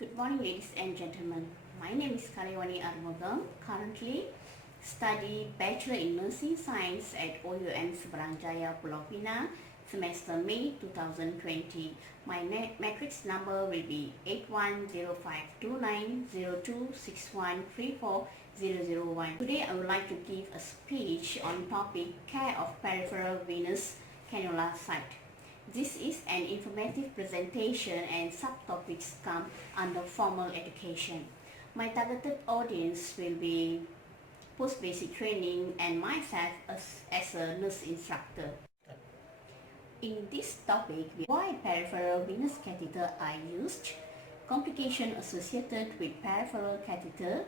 Good morning, ladies and gentlemen. My name is Karyawani Armugam. Currently study Bachelor in Nursing Science at OUM Seberang Pulau Pinang, semester May 2020. My matrix number will be 8105290261340001. Today I would like to give a speech on topic care of peripheral venous cannula site. This is an informative presentation and subtopics come under formal education. My targeted audience will be post-basic training and myself as a nurse instructor. In this topic, why peripheral venous catheter are used, complications associated with peripheral catheter,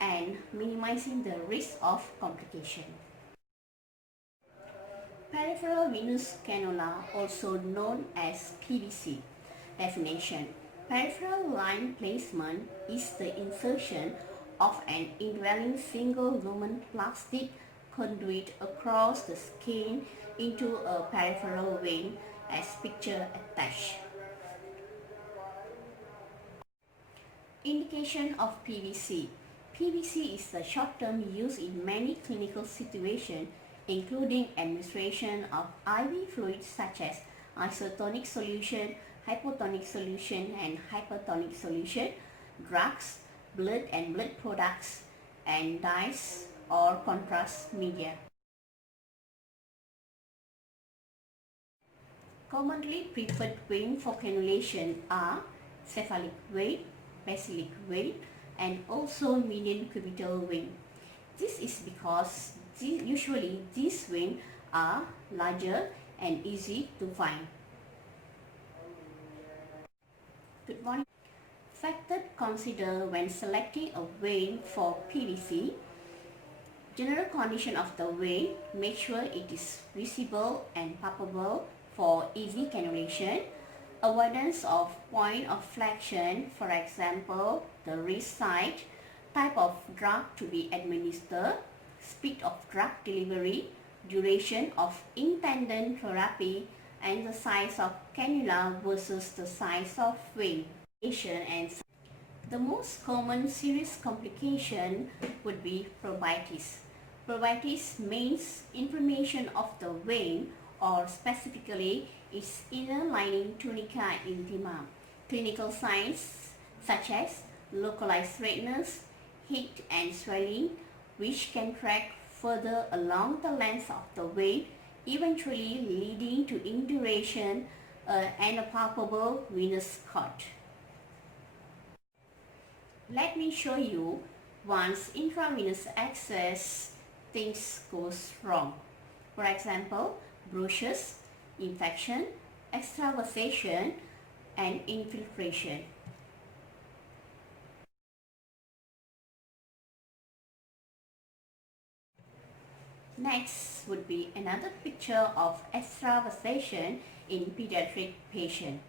and minimizing the risk of complication. Peripheral venous cannula, also known as PVC. Definition: peripheral line placement is the insertion of an indwelling single lumen plastic conduit across the skin into a peripheral vein as picture attached. Indication of PVC. PVC is the short term used in many clinical situations, including administration of IV fluids such as isotonic solution, hypotonic solution, and hypertonic solution, drugs, blood and blood products, and dyes or contrast media. Commonly preferred vein for cannulation are cephalic vein, basilic vein, and also median cubital vein. This is because usually these veins are larger and easy to find. Good morning. Factors considered when selecting a vein for PVC: general condition of the vein, make sure it is visible and palpable for easy cannulation, avoidance of point of flexion, for example, the wrist side, type of drug to be administered, speed of drug delivery, duration of intended therapy, and the size of cannula versus the size of vein. And the most common serious complication would be phlebitis. Phlebitis means inflammation of the vein, or specifically its inner lining tunica intima. Clinical signs such as localized redness, heat and swelling, which can track further along the length of the vein, eventually leading to induration and a palpable venous cut. Let me show you once intravenous access things goes wrong. For example, bruises, infection, extravasation, and infiltration. Next would be another picture of extravasation in pediatric patient.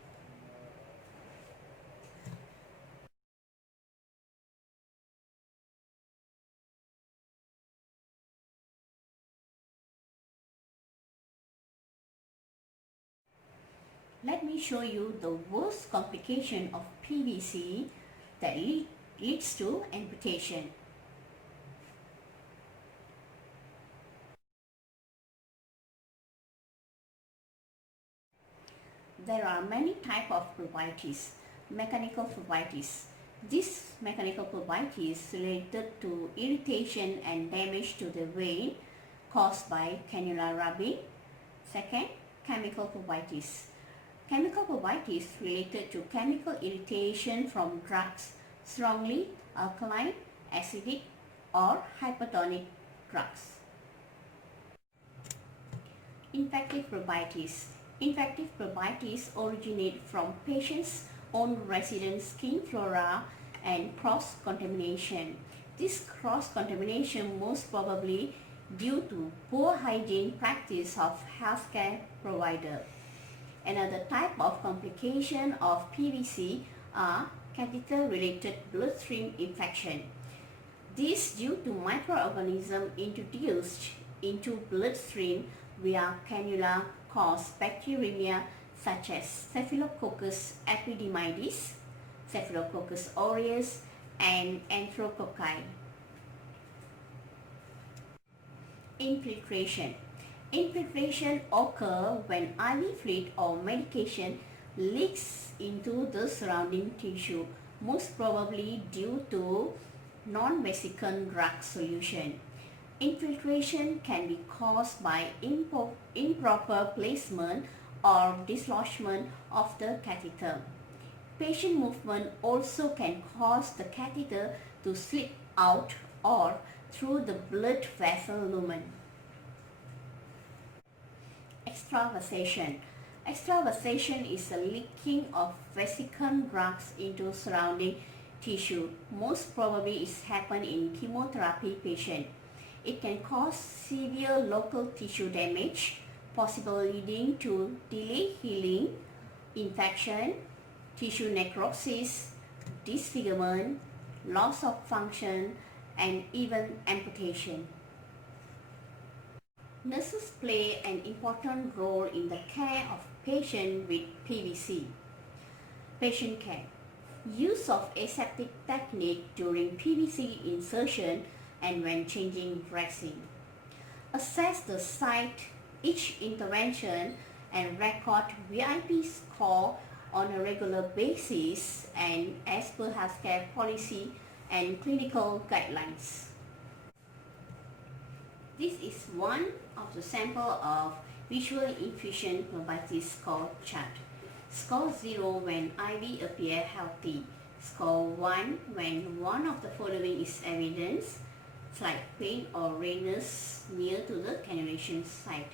Let me show you the worst complication of PVC that leads to amputation. There are many types of phlebitis. Mechanical phlebitis. This mechanical phlebitis is related to irritation and damage to the vein caused by cannula rubbing. Second, chemical phlebitis. Chemical phlebitis related to chemical irritation from drugs, strongly alkaline, acidic, or hypertonic drugs. Infective phlebitis. Infective phlebitis originate from patients' own resident skin flora and cross-contamination. This cross-contamination most probably due to poor hygiene practice of healthcare provider. Another type of complication of PVC are catheter-related bloodstream infection. This due to microorganisms introduced into bloodstream via cannula cause bacteremia such as Staphylococcus epidermidis, Staphylococcus aureus, and Enterococci. Infiltration. Infiltration occurs when IV fluid or medication leaks into the surrounding tissue, most probably due to non-vesicant drug solution. Infiltration can be caused by improper placement or dislodgement of the catheter. Patient movement also can cause the catheter to slip out or through the blood vessel lumen. Extravasation. Extravasation is a leaking of vesicant drugs into surrounding tissue. Most probably it happens in chemotherapy patient. It can cause severe local tissue damage, possibly leading to delayed healing, infection, tissue necrosis, disfigurement, loss of function, and even amputation. Nurses play an important role in the care of patients with PVC. Patient care. Use of aseptic technique during PVC insertion and when changing dressing. Assess the site each intervention and record VIP score on a regular basis and as per healthcare policy and clinical guidelines. This is one of the sample of visual infusion probability score chart. Score 0 when IV appear healthy. Score 1 when one of the following is evidence, like pain or redness near to the cannulation site.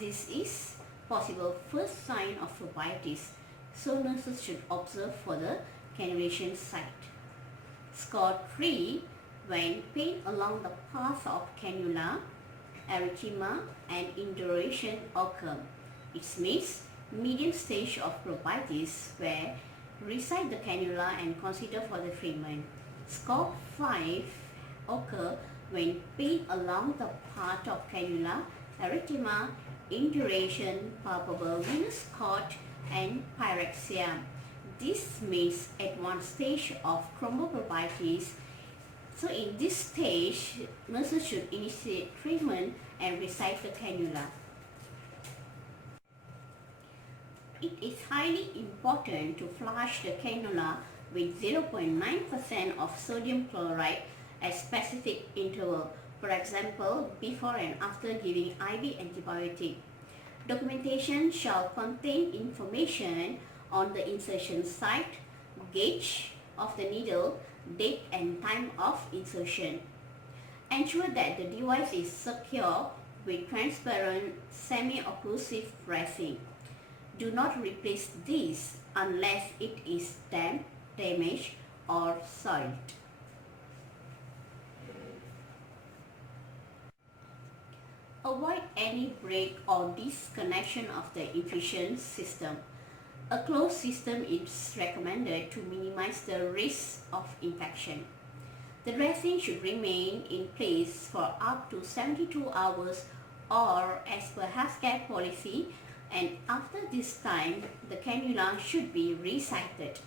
This is possible first sign of probabilities, so nurses should observe for the cannulation site. Score 3 when pain along the path of cannula, erythema, and induration occur. It means medium stage of probabilities where reside the cannula and consider for the treatment. Score 5 occur when pain along the path of cannula, erythema, induration, palpable venous cord, and pyrexia. This means advanced stage of thrombophlebitis. So in this stage, nurses should initiate treatment and reside the cannula. It is highly important to flush the cannula with 0.9% of sodium chloride at specific interval, for example, before and after giving IV antibiotic. Documentation shall contain information on the insertion site, gauge of the needle, date and time of insertion. Ensure that the device is secure with transparent semi-occlusive dressing. Do not replace this unless it is damp, damaged, or soiled. Avoid any break or disconnection of the infusion system. A closed system is recommended to minimize the risk of infection. The dressing should remain in place for up to 72 hours or as per healthcare policy, and after this time, the cannula should be resited.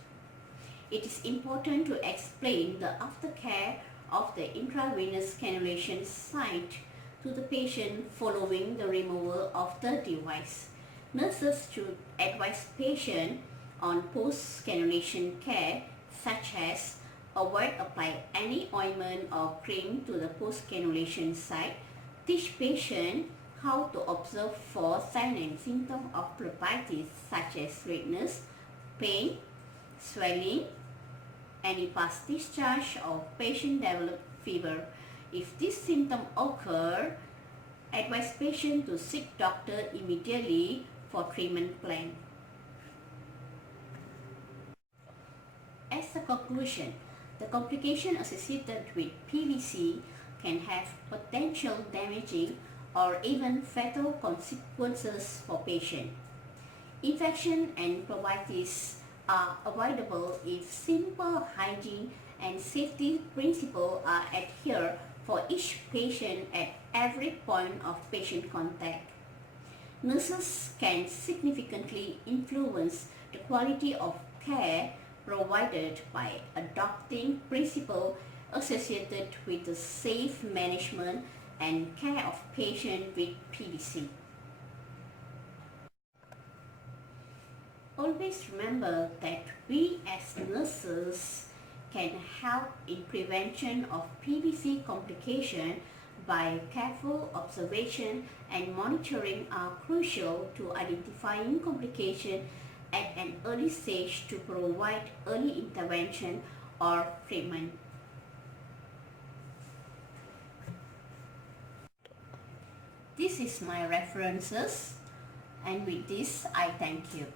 It is important to explain the aftercare of the intravenous cannulation site to the patient following the removal of the device. Nurses should advise patient on post-cannulation care, such as avoid apply any ointment or cream to the post-cannulation site, teach patient how to observe for signs and symptoms of phlebitis such as redness, pain, swelling, any past discharge, or patient develop fever. If this symptom occur, advise patient to seek doctor immediately for treatment plan. As a conclusion, the complication associated with PVC can have potential damaging or even fatal consequences for patient. Infection and phlebitis are avoidable if simple hygiene and safety principles are adhered for each patient at every point of patient contact. Nurses can significantly influence the quality of care provided by adopting principles associated with the safe management and care of patients with PBC. Always remember that we as nurses can help in prevention of PBC complication by careful observation and monitoring are crucial to identifying complication at an early stage to provide early intervention or treatment. This is my references, and with this I thank you.